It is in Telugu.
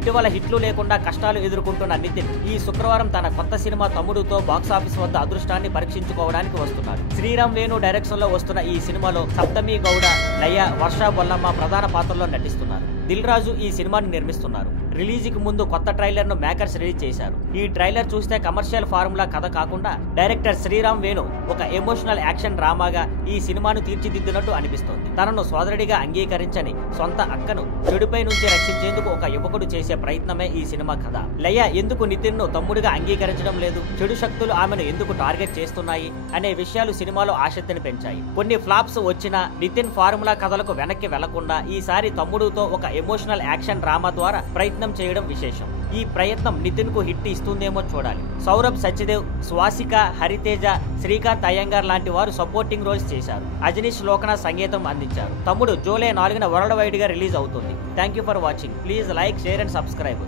ఇటీవల హిట్లు లేకుండా కష్టాలు ఎదుర్కొంటున్న నితిన్ ఈ శుక్రవారం తన కొత్త సినిమా తమ్ముడుతో బాక్సాఫీస్ వద్ద అదృష్టాన్ని పరీక్షించుకోవడానికి వస్తున్నారు. శ్రీరామ్ వేణు డైరెక్షన్ లో వస్తున్న ఈ సినిమాలో సప్తమి గౌడ, లయ, వర్ష బొల్లమ్మ ప్రధాన పాత్రలో నటిస్తున్నారు. దిల్ రాజు ఈ సినిమాను నిర్మిస్తున్నారు. రిలీజ్ కి ముందు కొత్త ట్రైలర్ ను మేకర్స్ రిలీజ్ చేశారు. ఈ ట్రైలర్ చూస్తే కమర్షియల్ ఫార్ములా కథ కాకుండా డైరెక్టర్ శ్రీరామ్ వేణు ఒక ఎమోషనల్ యాక్షన్ డ్రామాగా ఈ సినిమాను తీర్చిదిద్దినట్టు అనిపిస్తోంది. తనను సోదరుడిగా అంగీకరించని సొంత అక్కను చెడుపై నుంచి రక్షించేందుకు ఒక యువకుడు చేసే ప్రయత్నమే ఈ సినిమా కథ. లయ ఎందుకు నితిన్ ను తమ్ముడిగా అంగీకరించడం లేదు, చెడు శక్తులు ఆమెను ఎందుకు టార్గెట్ చేస్తున్నాయి అనే విషయాలు సినిమాలో ఆసక్తిని పెంచాయి. కొన్ని ఫ్లాప్స్ వచ్చినా నితిన్ ఫార్ములా కథలకు వెనక్కి వెళ్లకుండా ఈసారి తమ్ముడుతో ఒక ఎమోషనల్ యాక్షన్ డ్రామా ద్వారా ప్రయత్నం చేయడం విశేషం. ఈ ప్రయత్నం నితిన్ కు హిట్ ఇస్తుందేమో చూడాలి. సౌరభ్ సత్యదేవ్, స్వాసిక, హరితేజ, శ్రీకాంత్ అయ్యంగార్ లాంటి వారు సపోర్టింగ్ రోల్స్ చేశారు. అజనీష్ లోకనాథ్ సంగీతం అందించారు. తమ్ముడు జూలై 4న వరల్డ్ వైడ్ గా రిలీజ్ అవుతుంది. Thank you for watching. Please like, share and subscribe.